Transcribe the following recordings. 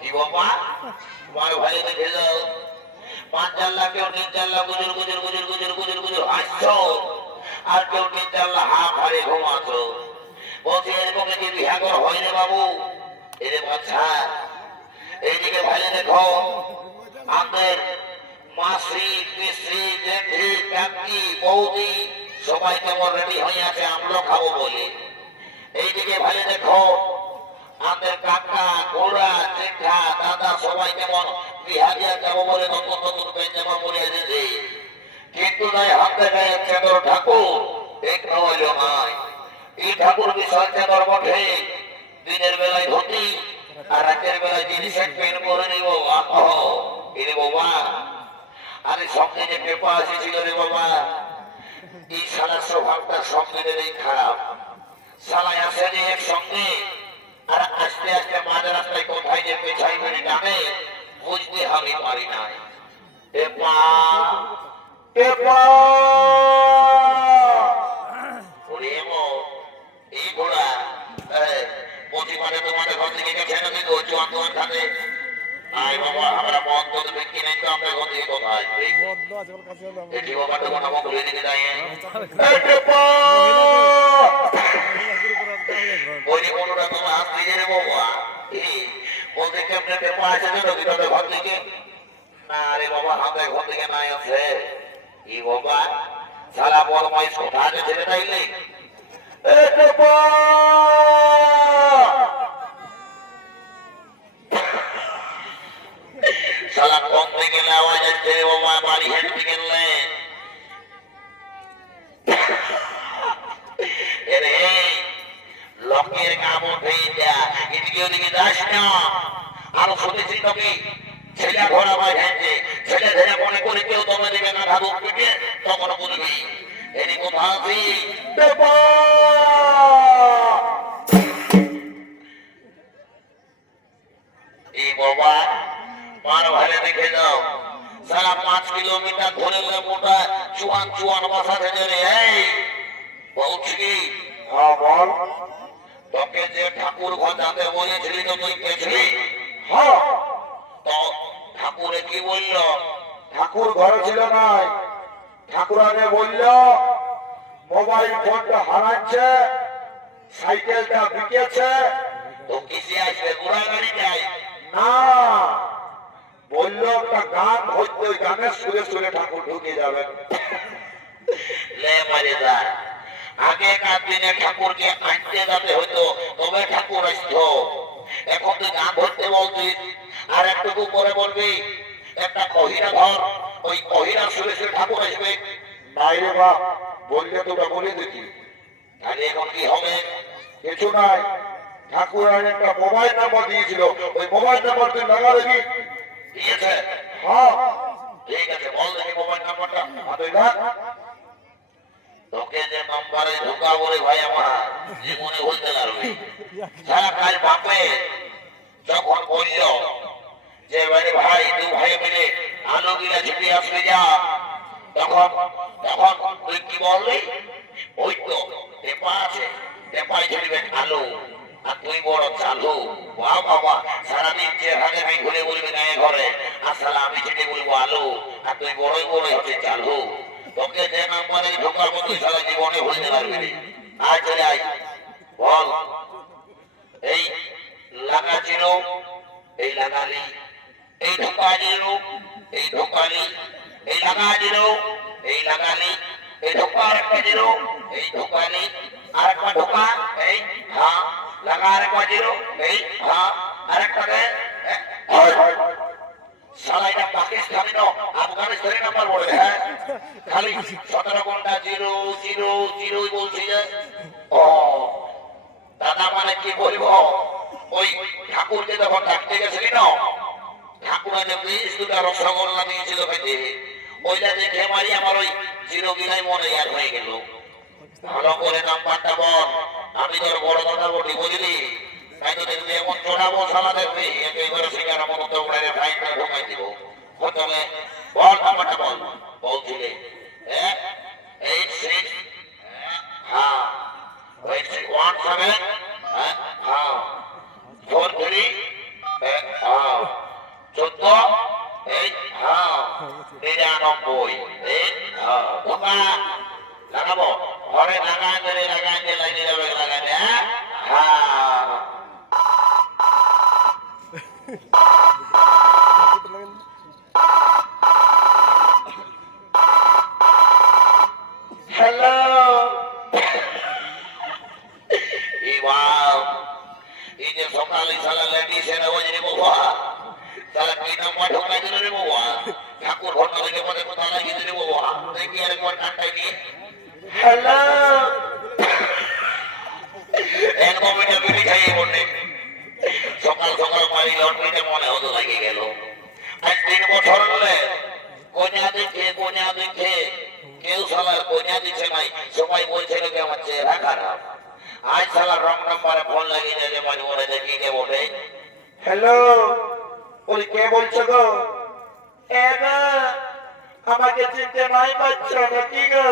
কি বাবা তোমার ভাই দেখে যাও 5-4 লাখ কেউ 3-4 লাখ গুজর গুজর গুজর গুজর গুজর গুজর হাসছো আর কেউ 3-4 লাখ হাফ হারে ঘুমাছো বলছি এরকম কি বিহা করা হয় রে বাবু এরে বাচ্চা এইদিকে ভাই দেখো আমাদের মাসি পিসি জেঠি কাকি বৌদি সবাই কেমন রেডি হয়ে আছে আমরা খাবো বলে এইদিকে ভাই দেখো আমাদের কাকা গোড়া জেঠা দাদা সবাই কেমন বিহা দিয়া যাবো বলে নতুন নতুন জামা পরে এসেছে কিন্তু নাই হাতে গায়ে চাদর ঠাকুর এক নয় নয় এই ঠাকুর বিষয় চাদর বটে দিনের বেলায় ধুতি আর রাতের বেলায় জিনিসের পেন পরে নিব এরে বাবা আরে সঙ্গে যে পেপা এসেছিল রে বাবা এই সালার স্বভাবটা সঙ্গীদের খারাপ সালায় আসে যে একসঙ্গে আর আস্তে আস্তে মাঝ রাস্তায় কোথায় যে পেছাই মেরে ডানে বুঝতে আমি পারি না পেপা পেপা ওরে এই ঘোড়া প্রতিবারে তোমাদের ঘর থেকে গেছে না কিন্তু জোয়ান জোয়ান থাকে আয় বাবা আমরা মদ তো বিক্রি নেই তো আমরা ঘর থেকে কোথায় এটি বাবা তো কোনো বলে দিকে যায় ওই কোনোটা তোমার হাত দিয়ে রে বাবা বলতে কেমনে পেপা আছে তো ভিতরে ঘর থেকে না রে বাবা হাতে ঘর থেকে নাই আছে ই বাবা সারা বড় মাই কোথা আছে ছেলেটা ইলে সালা কম থেকে গেলে আওয়াজ আসছে বাবা বাড়ি হেঁটে গেলে লোকের কামড় পেয়ে যা এদিকে ওদিকে যাস না আরো শুনেছি তোকে ছেলে ঘোরা ভাই হেঁটে ছেলে ধরে মনে করে কেউ তোমরা দেবে না ধাবুক পেটে তখন বলবি এটি কোথা আছি এই বাবা মার ভালে দেখে যাও সারা 5 কিলোমিটার ধরে মোটা চুয়ান চুয়ান বাসা থেকে এই বলছি হ্যাঁ বল তোকে যে ঠাকুর ঘর যাতে বলেছিলি তো তুই গেছিলি হ্যাঁ তো ঠাকুরে কি বলল ঠাকুর ঘরে ছিল নাই ঠাকুর আগে বলল মোবাইল ফোনটা হারাচ্ছে সাইকেলটা বিকেছে তো কিসে আসবে ঘোড়া গাড়ি যায় না বললো একটা গান হচ্ছে ওই গানের সুরে সুরে ঠাকুর ঢুকে যাবে লে মারে যা আগেকার দিনে ঠাকুরকে আনতে যাতে হইতো তবে ঠাকুর আসতো এখন তুই গান ধরতে বলছিস আর একটু পরে বলবি একটা কহিরা ধর ওই কহিরা সুরে সুরে ঠাকুর আসবে বাইরে বা বললে তোরা বলে দেখি তাহলে এখন কি হবে কিছু নাই ঠাকুর একটা মোবাইল নাম্বার দিয়েছিল ওই মোবাইল নাম্বার তুই লাগা দেখি দিয়েছে হ্যাঁ ঠিক আছে বল দেখি মোবাইল নাম্বারটা তুই দেখ তোকে যে নাম্বারে ঢোকা বলে ভাই আমার জীবনে বলতে পারবি সারা কাল বাপে যখন বলল যে মানে ভাই তুই ভাই মিলে আলো গিলা ছুটে আসলে যা তখন তখন তুই কি বললি ওই তো টেপা আছে টেপাই ছড়িবে আলো আর তুই বড় চালু বাবা সারাদিন যে ভাগে ভাই ঘুরে বলবি গায়ে ঘরে আসলে আমি ছেড়ে বলবো আলো আর তুই বড়ই বড়ই হচ্ছে চালু তোকে যে নাম্বারে ঢোকার মতো সারা জীবনে হইতে পারবি না আয় চলে আয় বল এই লাগা ছিল এই লাগালি এই ঢোকা ছিল এই ঢোকালি এই লাগা ছিল এই লাগালি এই ঢোকা আরেকটা ছিল এই ঢোকালি আরেকটা ঢোকা এই হ্যাঁ লাগা আরেকটা ছিল এই হ্যাঁ আরেকটা সালাইটা পাকিস্তানি তো আফগানিস্তানি নাম্বার বলে হ্যাঁ খালি 17 ঘন্টা 000 বলছি যে ও দাদা মানে কি বলবো ওই ঠাকুরকে যখন ডাকতে গেছিলি না ঠাকুরা যে 20 রসগোল্লা দিয়েছিল খেতে ওইটা দেখে মারি আমার ওই 0 গিলাই মনে আর হয়ে গেল ভালো করে নাম্বারটা বল আমি তোর বড় কথা বলি বুঝলি তাই তো দেখবি এমন চড়াবো সালা দেখবি একেবারে শিকার মতো উড়ে ফাইনটা ঢোকাই দিব প্রথমে বল নাম্বারটা বল বলছিলে 86 হ্যাঁ 8617 হ্যাঁ 43 হ্যালো এই যে সকালে সালা লেডিস এর আওয়াজ রে বাবা সালা কি নাম্বার ঢোকাই দিল রে বাবা ঠাকুর ঘর থেকে মনে কোথাও লাগিয়ে দিল বাবা দেখি আরেকবার কাটাই দিয়ে হ্যালো এক কমিটা বিড়ি খাইয়ে বললে সকাল সকাল বাড়ি লটরিতে মনে হতো লাগে গেল আজ 3 বছর হলে কোনা দেখে কেউ সালার কোনা দিচ্ছে নাই সবাই বলছে লোকে আমার চেহারা খারাপ আজ সালা রং নাম্বারে ফোন লাগিয়ে যায় যে মাঝে মনে দেখি কে বলে হ্যালো ওই কে বলছো গো আমাকে চিনতে নাই পাচ্ছ নাকি গো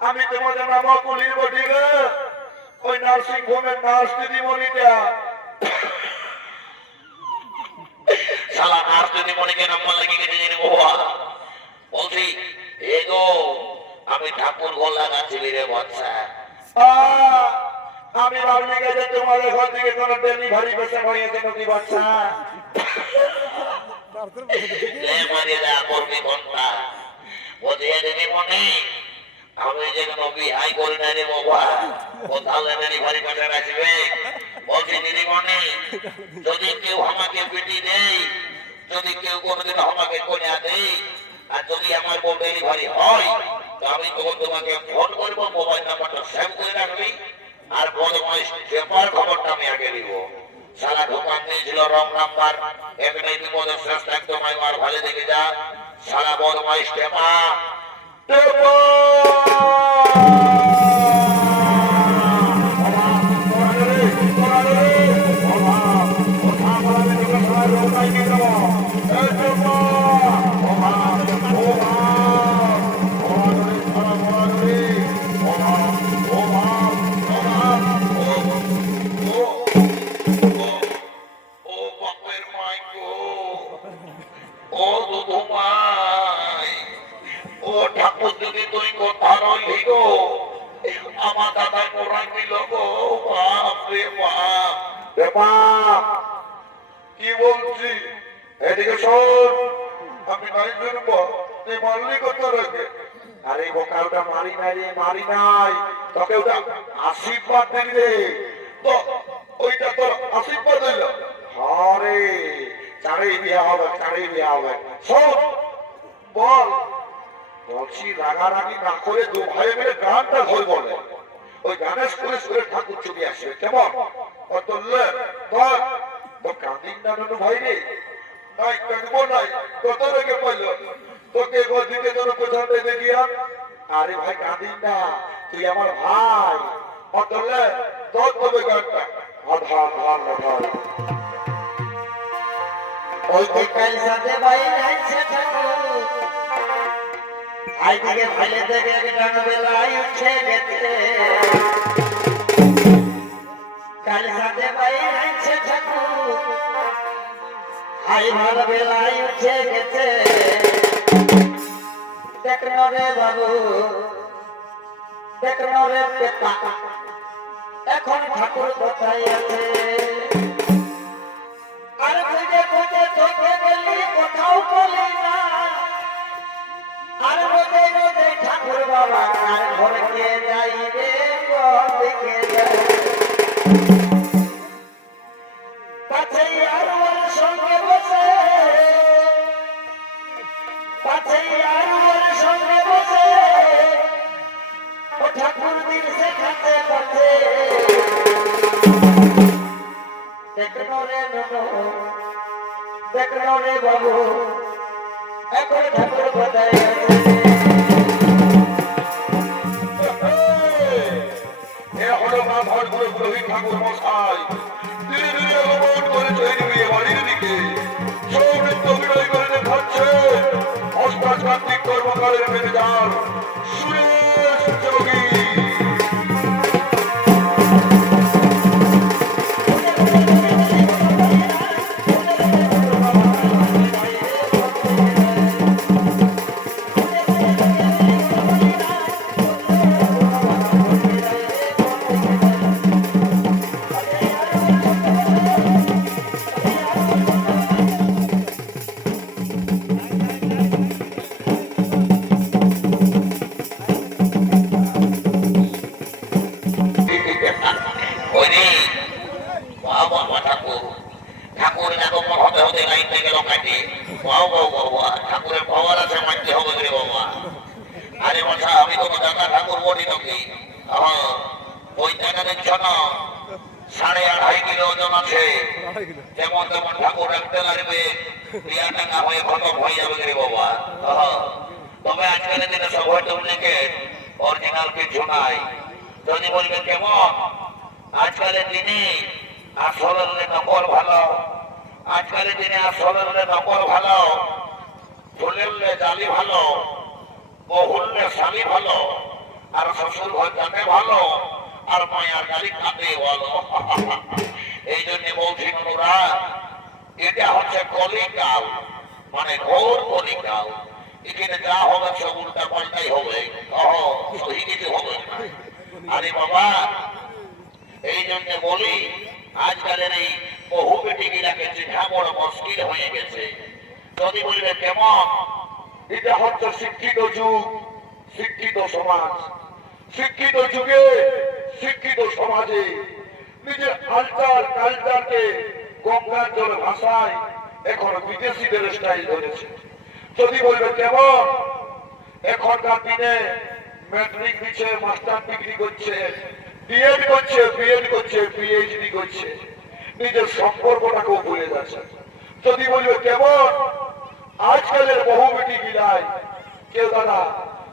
আমি তোমাদের নাম কুলির বটি গো ওই নার্সিং হোমের নার্স দিদিমণিটা সালা নার্স দিদিমণিকে নাম্বার লাগিয়ে গেছে যে বাবা বলছি এ গো আমি ঠাকুর ঘর লাগাচ্ছি রে বাচ্চা আমি ভাবলি গেছে তোমাদের ঘর থেকে কোনো ডেলিভারি পেশা হয়েছে নাকি বাচ্চা লে মারিয়ে দেয়া করবি ঘন্টা বুঝিয়ে দিদিমণি আমি যে কোনো বিহাই করি না রে বাবা কোথাও ডেলিভারি পেশা আসবে বলছি দিদিমণি যদি কেউ আমাকে পিটি দেয় যদি কেউ কোনোদিন আমাকে কোনা দেয় আর যদি আমার বউ ডেলিভারি হয় তো আমি তখন তোমাকে ফোন করবো মোবাইল নাম্বারটা সেভ করে রাখবি আর বদমাইশ পেপার খবরটা আমি আগে দিব সারা দোকান নিয়েছিল রং নাম্বার এখানে বিপদের শেষ একদম আমার ভালো দেখে যা সারা বদমাইশ পেপার আমার দাদা কোরআন দিল গো বাপ রে বাপ কি বলছি এদিকে শোন আমি নাই শুনবো তুই মারলি কত রেখে আরে বোকালটা মারি নাই তোকে ওটা আশীর্বাদ দিলি রে তো ওইটা তোর আশীর্বাদ হইল আরে চাড়েই বিয়া হবে শোন বল বলছি রাগারাগি না করে দু ভাই মিলে গানটা ধরে বলে ওই গানের সুরে ঠাকুর ছবি আসবে কেমন বললে বল তো কাঁদিন না নানু ভাই রে নাই কাঁদবো নাই কত রেখে পাইল তোকে গদিতে তোর কোথাতে দেখিয়া আরে ভাই কাঁদিন না তুই আমার ভাই বললে তোর তবে গানটা আধার ওই কাল সাথে ভাই নাইছে ঠাকুর আই দিকে ভাইলে থেকে ডান বেলায় উঠে গেছে কাল সাথে ভাই নাইছে ঠাকুর আই ভালো বেলায় উঠে গেছে দেখনো রে বাবু দেখনো রে পেপা এখন ঠাকুর কোথায় আছে আর খুঁজে খুঁজে চোখে গেলি কোথাও বলি না আর রোদে রোদে ঠাকুর বাবা আর ঘরকে যাই রে দিকে যাই পাছে আর ওর সঙ্গে বসে পাছে আর ওর সঙ্গে বসে ও ঠাকুর দিন শেখাতে পারছে দেখনো রে ননো দেখনো রে বাবু এখন ঠাকুর কোথায় আছে ঠাকুর মশাই ধীরে ধীরে আগমন করে তৈরি বিয়ে বাড়ির দিকে সৌমিত্র অভিনয় করে দেখাচ্ছে অষ্টাচ কার্তিক কর্মকালের ম্যানেজার সুরেশ যোগী হতে লাইনটা গেল কাটি বাবা ঠাকুরের পাওয়ার আছে মানতে হবে রে বাবা আরে মশা আমি কোনো দাদা ঠাকুর বলি নাকি ওই টাকা দিচ্ছ না 2.5 কিলো ওজন আছে যেমন তেমন ঠাকুর রাখতে লাগবে বিয়া টাকা হয়ে খতম হয়ে যাবে রে বাবা তবে আজকালের দিনে সব হয়তো ডুপ্লিকেট অরিজিনাল কিছু নাই যদি বলবে কেমন আজকালের দিনে আসলের নকল ভালো আজকালের দিনে আসলের নকল ভালো ফুলের জালি ভালো বহুল্যে শালি ভালো আর শ্বশুর ঘর যাতে ভালো আর মায়ার গাড়ি কাঁদে ভালো এই জন্য বলছি ওরা এটা হচ্ছে কলিকাল মানে ঘোর কলিকাল এখানে যা হবে সব উল্টা পাল্টাই হবে সহি কিছু হবে না আরে বাবা এই জন্য বলি আজকালের এই বহু বেটি গিলাকে চেনা বড় মুশকিল হয়ে গেছে যদি বলবে কেমন এটা হচ্ছে শিক্ষিত যুগ শিক্ষিত সমাজ শিক্ষিত যুগে শিক্ষিত সমাজে নিজের কালচারকে গঙ্গার জল ভাষায় এখন বিদেশিদের স্টাইল ধরেছে যদি বলবে কেমন এখনকার দিনে ম্যাট্রিক দিচ্ছে মাস্টার ডিগ্রি করছে বিএড করছে পিএইচডি করছে নিজের সম্পর্কটাকেও ভুলে যাচ্ছে যদি বলবে কেমন আজকালের বহু বেটি গিলায় কেউ দাদা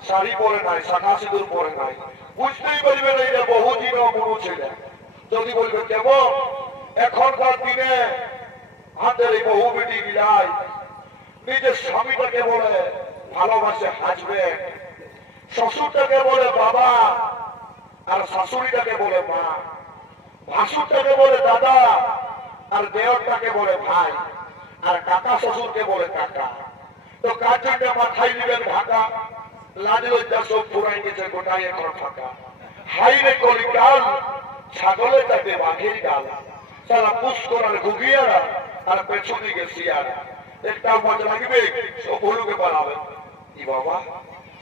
শাড়ি পরে নাই শাখা সিঁদুর পরে নাই বুঝতেই পারবে না এটা বহুদিন মনু ছেলে যদি বলবে কেমন এখনকার দিনে হাতের এই বহু বেটি গিলায় নিজের স্বামীটাকে বলে ভালোবাসে হাজবেন্ড শ্বশুরটাকে বলে বাবা আর শাশুড়িটাকে বলে মা ভাসুরটাকে বলে দাদা আর দেওরটাকে বলে ভাই আর কাকা শ্বশুরকে বলে কাকা তো কার জন্য মাথায় নিবেন ঢাকা লাজ লজ্জা সব পুরাই গেছে গোটাই এখন ফাঁকা হাই রে কলিকাল ছাগলের তাতে বাঘের গাল সারা পুষ করার ঘুগিয়ারা আর পেছন দিকে শিয়ারা একটা মজা লাগবে সব হলুকে বানাবে কি বাবা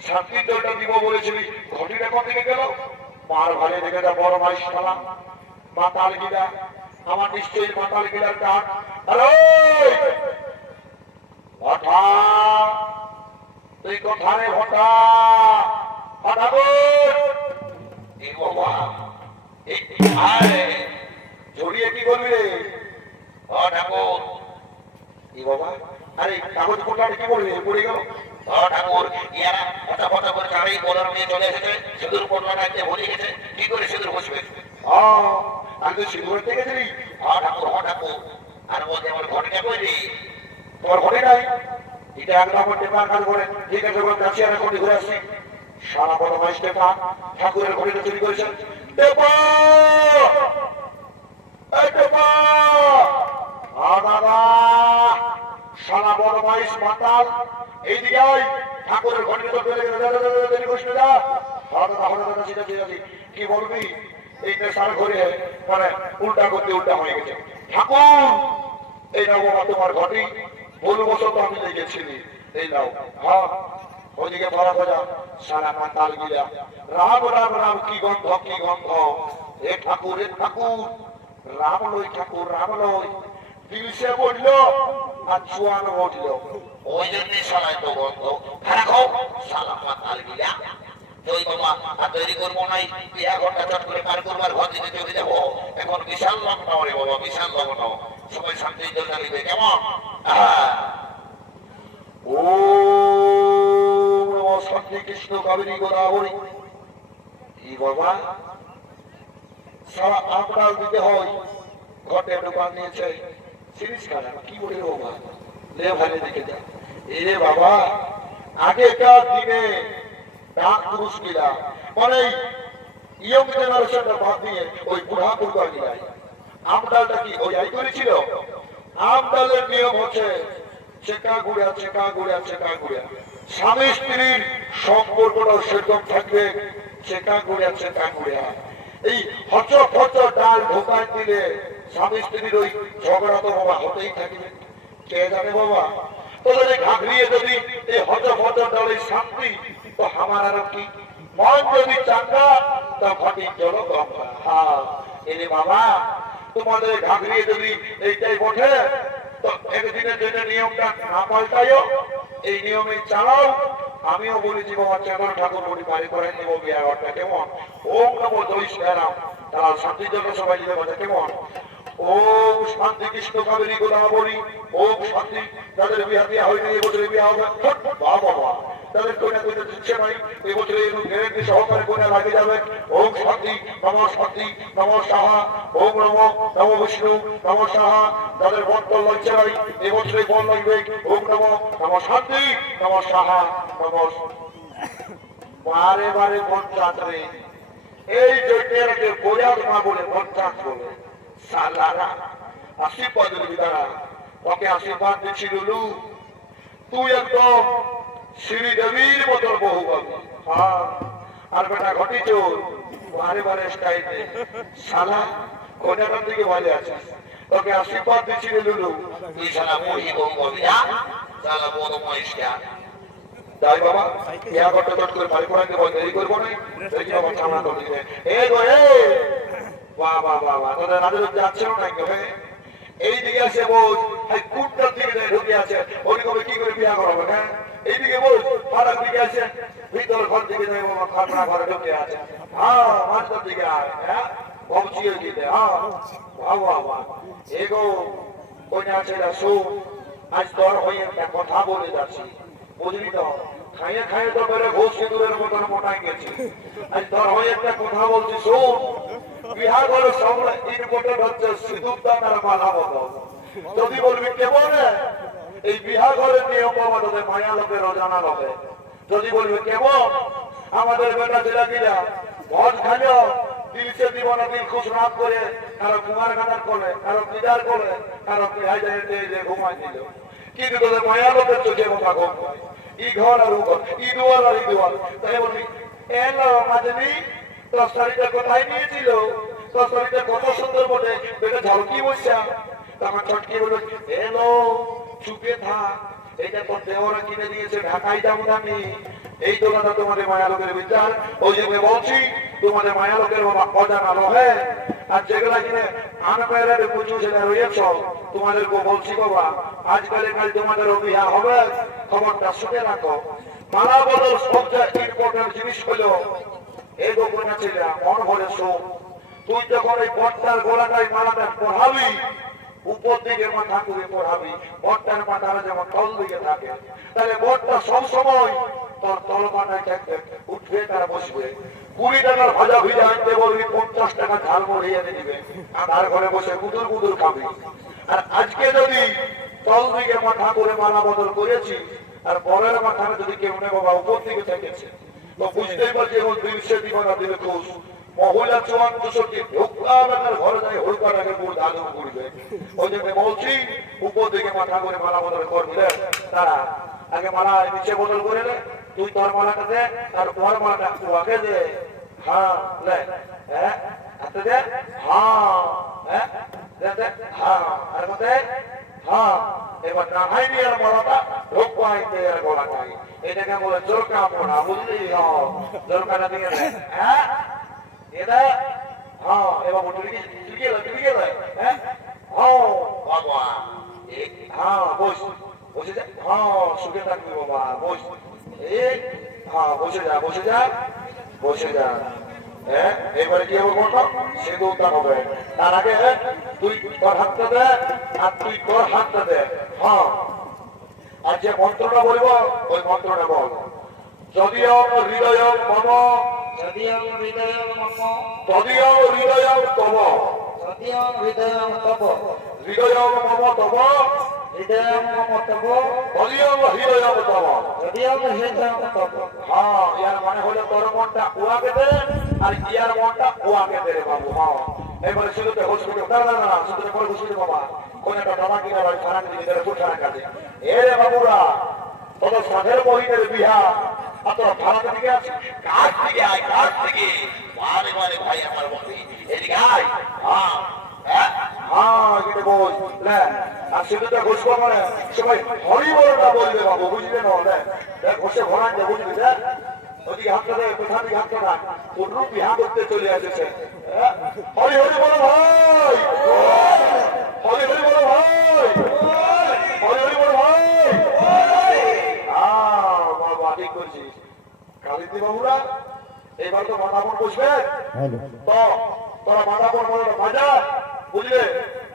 শান্তি জলটা দিব বলেছিলি ঘটিটা কোথা থেকে গেল মার ঘরে দেখে যা বড় মাইশ খেলা মাতাল গিলা আমার নিশ্চয়ই মাতাল গিলার কাঠ হ্যালো হঠা তুই কোথায় হঠা হঠা জড়িয়ে কি করবি রে ঠাকুর কি বাবা আরে কাগজ কোটাটা কি বলবি পড়ে গেল ঠাকুর ইয়ারা কথা কথা করে চাড়াই বলার নিয়ে চলে এসেছে সিঁদুর পড়লা রাখতে ভুলে গেছে কি করে সিঁদুর বসবে আমি তো সিঁদুর দেখেছিলি ঠাকুর ঠাকুর আর বলতে আমার ঘটে কইলি তোমার ঘটে নাই এটা এক নম্বর টেপার কাজ করে ঠিক আছে বলে যাচ্ছি আর ঘটে ঘুরে আসছি সারা বড় মাইস টেপা ঠাকুরের ঘটিটা চুরি করেছেন টেপা এই টেপা দাদা সারা বড় মাইস মাতাল এইদিকে আয় ঠাকুরের ঘটিটা তো বেড়ে গেল দেরি করিস না কি বলবি এই সার ঘরে মানে উল্টা করতে উল্টা হয়ে গেছে ঠাকুর এই নাও বাবা তোমার ঘটি ভুলবশত আমি লেগেছিলি এই নাও হ্যাঁ ওইদিকে ধরা খোঁজা সারা মাতাল গিলা রাম রাম রাম কি গন্ধ এ ঠাকুর রাম লই ঠাকুর রাম লই দিলসে বলল আর চুয়ানো উঠল ওই জন্য সালাই তো গন্ধ রাখো সালা মাতাল গিলা ওই বাবা আর তৈরি করবো নাই 1 ঘন্টা চট করে পার করবার ঘর দিকে চলে যাবো এখন বিশাল লগ্ন রে বাবা বিশাল লগ্ন সবাই শান্তি জলটা নিবে কেমন ও শান্তি কৃষ্ণ কাবেরী গোদাবরী কি বাবা সারা আপনার দিতে হয় ঘটে দোকান নিয়েছে সিরিজ খানা কি বলে বাবা লে ভাই দেখে যা এরে বাবা আগেকার দিনে ডাক পুরুষ গিলা মানে ইয়ং জেনারেশনটা বাদ দিয়ে ওই বুড়া পড়ুয়া গিলাই আমডালটা কি ওই আই করেছিল আমডালের নিয়ম হচ্ছে চেকা গুড়া স্বামী স্ত্রীর সম্পর্কটা সেরকম থাকবে চেকা গুড়া এই হচ ডাল ঢোকায় দিলে স্বামী স্ত্রীর ওই ঝগড়া তো বাবা হতেই থাকবে কে জানে বাবা তোদের ঘাগড়িয়ে যদি এই হচ ডালের শান্তি তো আমার আর কি মন যদি চাঙ্গা তা ঘটি জল গঙ্গা এরে বাবা তোমাদের ঘাগড়িয়ে যদি এইটাই বটে তো একদিন দিনের জন্য নিয়মটা না পাল্টাইও, এই নিয়মে চালাও। আমিও বলেছি বাবা চাঁদর ঠাকুর বলি বাড়ি করে নিব বিয়া ঘরটা কেমন? ওম নমো জয় শ্রীরাম, তারা শান্তির জন্য সবাই দিলে কথা কেমন? ওম শান্তি কৃষ্ণ কাবেরী গোদাবরী, ওম শান্তি। তাদের বিয়া বিয়া হয়নি, এবছরে বিয়া হবে, বাবা বাবা। তাদের কন্যা কন্যা দিচ্ছে নাই, এবছরে গ্যারেন্টি সহকারে কন্যা লাগে যাবে। ওম শান্তি, নম শান্তি, নম সাহা, ওম নম নম বিষ্ণু, নম সাহা। তাদের বন্টন লাগছে নাই, এবছরে বল লাগবে। ওম নম নম শান্তি, নম সাহা, নম। বারে বারে বনচাঁদ রে, এই জৈতেরকে বোঝাত না বলে বনচাঁদ বলে। সালারা আশীর্বাদ দিবি, তারা ওকে আশীর্বাদ দিচ্ছি লুলু, তুই একদম শ্রীদেবীর মতন বহু পাবি। হ্যাঁ, আর বেটা ঘটি চোর বারে বারে স্টাইল নেই। শালা কোনাটার দিকে ভালো আছিস, তোকে আশীর্বাদ দিচ্ছি রে লুলু। তুই শালা মুড়ি বউ বলবি না, শালা বড় মহিষটা। যাই বাবা, ইয়া ঘরটা চট করে বাড়ি পড়াইতে বল, দেরি করবো না। দেখি বাবা সামনা করে দিবে। এ গো এ, বাহ বাহ বাহ বাহ, তোদের রাজুর যাচ্ছিল না কেউ? এই দিকে আসে বোঝ, কোনটার দিকে ঢুকে আছে, ওই কবে কি করে বিয়া করাবে? হ্যাঁ, এইদিকে বোঝ, পাড়ার দিকে আছে, ভিতর ঘর দিকে যাই বাবা, খাটনা ঘরে ঢুকে আছে। হ্যাঁ, মাস্টার দিকে আয়, হ্যাঁ, বংশীয় দিতে। হ্যাঁ, বাহ বাহ বাহ। এগো কন্যা ছেলে শুন, আজ তোর হয়ে একটা কথা বলে যাচ্ছি, বুঝলি তো? খাইয়ে খাইয়ে তো করে ঘোষ সিঁদুরের মতন মোটাই গেছি। আজ তোর হয়ে একটা কথা বলছি শোন, বিহা করে সব ইম্পর্টেন্ট হচ্ছে সিঁদুর দান আর মালা মতো। যদি বলবি কেমন এই বিহা ঘরের নিয়ম আমাদের মায়া লোকের অজানা লোকে। যদি বলবি কেমন আমাদের বেটা ছেলেকিরা ভোজ খাইও, দিলসে দিব না, দিল খুশ রাত করে, কারো কুমার কাটার করে, কারো পিদার করে, কারো পিহাইজে ঘুমাই দিল। কিন্তু তোদের মায়া লোকের চোখে কথা কম করে, ই ঘর আর ও ঘর, ই দুয়ার আর ই দুয়ার। তাই বলবি এলো মাঝে তোর শাড়িটা কোথায় নিয়েছিল, তোর শাড়িটা কত সুন্দর বটে, বেটা ঝলকি বসা। আমার ছটকি বলল এলো চুপে থাক, এটা তোর দেওয়ারা কিনে দিয়েছে, ঢাকায় যাবো আমি। এই দোকানটা তোমাদের মায়া লোকের বিচার, ওই জন্য বলছি তোমাদের মায়া লোকের অজানা রহে। আর যেগুলা কিনে আনপ্যারের পুজো সেটা রয়েছ, তোমাদেরকে বলছি বাবা, আজকালে কাল তোমাদের বিয়া হবে, খবরটা শুনে রাখো। মালা বদল সবচেয়ে ইম্পর্টেন্ট জিনিস হলো এই গোপনা ছিল মন ভরে শোন। তুই যখন ওই বটটার গোলাটাই মালাটা পড়াবি, উপর দিকে মাথা করে পড়াবি, বটটার মাথাটা যেমন তল দিকে থাকে, তাহলে বটটা সবসময় তোর তল মাথায় থাকবে, উঠবে তারা বসবে। 20 টাকার ভাজা ভিজা আনতে বলবি, 50 টাকা ঝাল মুড়ি এনে দিবে, আর তার ঘরে বসে গুদুর গুদুর খাবি। আর আজকে যদি তল দিকে মাথা করে মালা বদল করেছি, আর বরের মাথাটা যদি কেউ নেই বাবা উপর দিকে থেকেছে, তো বুঝতেই পারছি এখন দিলসে দিবানা দিলে খুশ। মহিলা 54 ঢুকলা বেটার ঘরে যাই হইবার আগে পুরো দাদু করবে। ওই জন্য বলছি উপর দিকে মাথা করে মালা বদল করবি রে, তারা আগে মালা নিচে বদল করে নে। তুই তোর মালাটা দে, আর ওর মালাটা ওকে দে। হ্যাঁ লে, হ্যাঁ হাতে দে, হ্যাঁ হ্যাঁ দে, হ্যাঁ আর মতে হ্যাঁ। এবার নাহাই দিয়ে মালাটা ঢোকাই দিয়ে গলাটাই, এটাকে বলে জোরকা পড়া, বুঝলি? জোরকাটা দিয়ে দে, হ্যাঁ এটা হ্যাঁ। এবার টুকি গেল, হ্যাঁ বাবা হ্যাঁ বস, বসে যা। হ্যাঁ সুখে থাকবি বাবা, বস। এই হ্যাঁ বসে যা, বসে যা, বসে যা। হ্যাঁ এবারে কি হবে বলতো, সিঁদুর দান হবে। তার আগে তুই তোর হাতটা দে, আর তুই তোর হাতটা দে। হ্যাঁ, আর যে মন্ত্রটা বলবো ওই মন্ত্রটা বল। যদিও হৃদয় মম, যদিও হৃদয় মম, তদিও হৃদয় তব, যদিও হৃদয় তব, হৃদয় মম তব, হৃদয় মম তব, তদিও হৃদয় তব। যদিও হৃদয় তব। হ্যাঁ, ইয়ার মানে হলো তোর মনটা ওয়াকে দে, আর ইয়ার মনটা ওয়াকে দে রে বাবু। হ্যাঁ এবারে শুধুতে হসপিটাল না না না, শুধু পরে বসে বাবা, কোন একটা দাদা কিনা ভাই খানা দিকে দেড় ফুট খানা কাটে। এ রে বাবুরা, তোর সাধের মহিনের বিহা, আর তোর ভাড়াতে দিকে আছে কাছ থেকে আয়, কাছ থেকে মারে মারে ভাই আমার বন্ধু, এদিকে আয়। হ্যাঁ হ্যাঁ হ্যাঁ কিন্তু বল লে, আর শুধুতে ঘুষবো মানে সবাই হরি বলটা বলবে বাবু, বুঝলে না? দেখ ঘষে ঘোরান যে বুঝবি, দেখ ওদিকে হাতটা দেয়, কোথা থেকে হাতটা না, কোন বিহা করতে চলে আসেছে। হরি হরি বলো ভাই, হরি হরি বলো ভাই, হরি কালিন্দী বাবুরা এবার তো মাথাপন বসবে তো তোরা মাথাপন মনে বাজা বুঝলে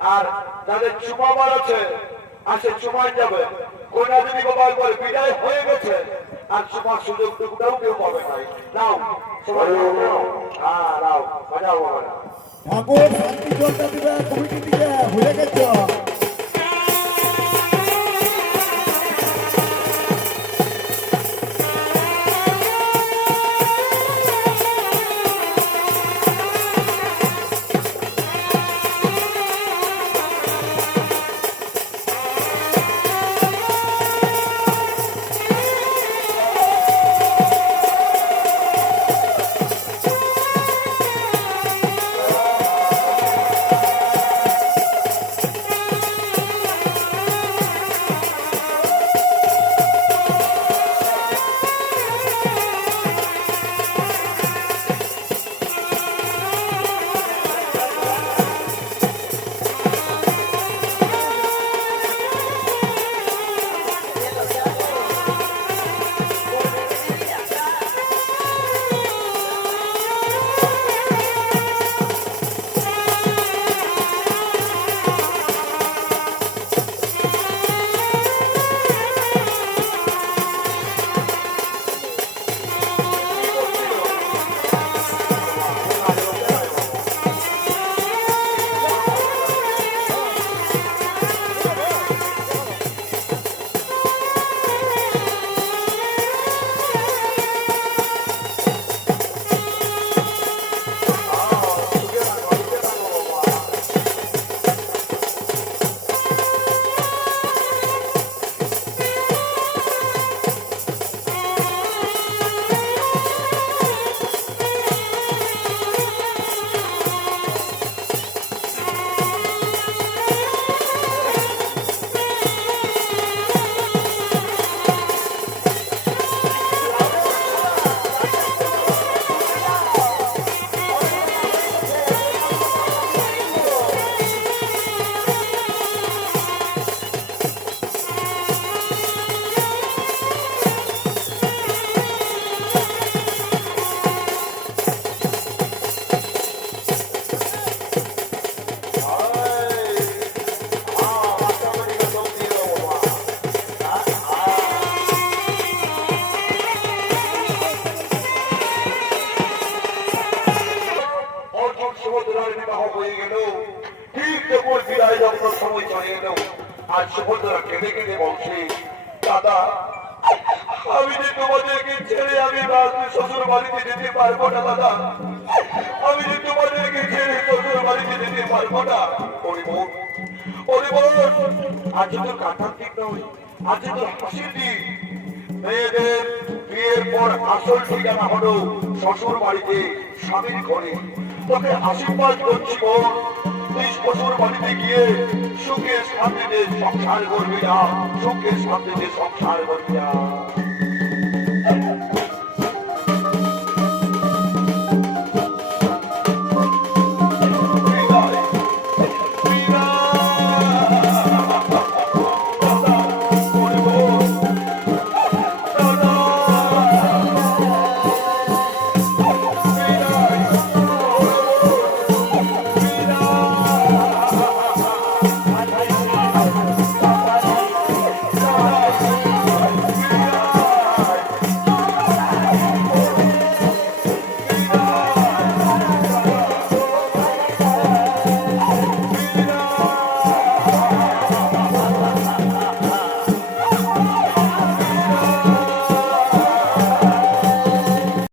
আর যাদের চুমাবার আছে আসে চুমাই যাবে কোনা যদি বাবা একবার বিদায় হয়ে গেছে আর চুমার সুযোগটুকুটাও কেউ পাবে নাই নাও সবাই নাও হ্যাঁ নাও বাজাও বাবা ঠাকুর শান্তি জলটা দিবে কমিটি দিকে ভুলে গেছ সময় চলে এলো আর সুভদ্রা কেঁদে কেঁদে বলছে দাদা আমি যে তোমাদেরকে ছেড়ে আমি শ্বশুর বাড়িতে যেতে পারবো না দাদা আমি যে তোমাদেরকে ছেড়ে শ্বশুর বাড়িতে যেতে পারবো না আজ তোর কাঁঠার দিন নয় আজ তোর হাসির দিন মেয়েদের বিয়ের পর আসল ঠিকানা হলো শ্বশুর বাড়িতে স্বামীর ঘরে তোকে আশীর্বাদ করছি বোন তুই শ্বশুর বাড়িতে গিয়ে সুখে শান্তিতে সংসার করবি না সুখে শান্তিতে সংসার করবি না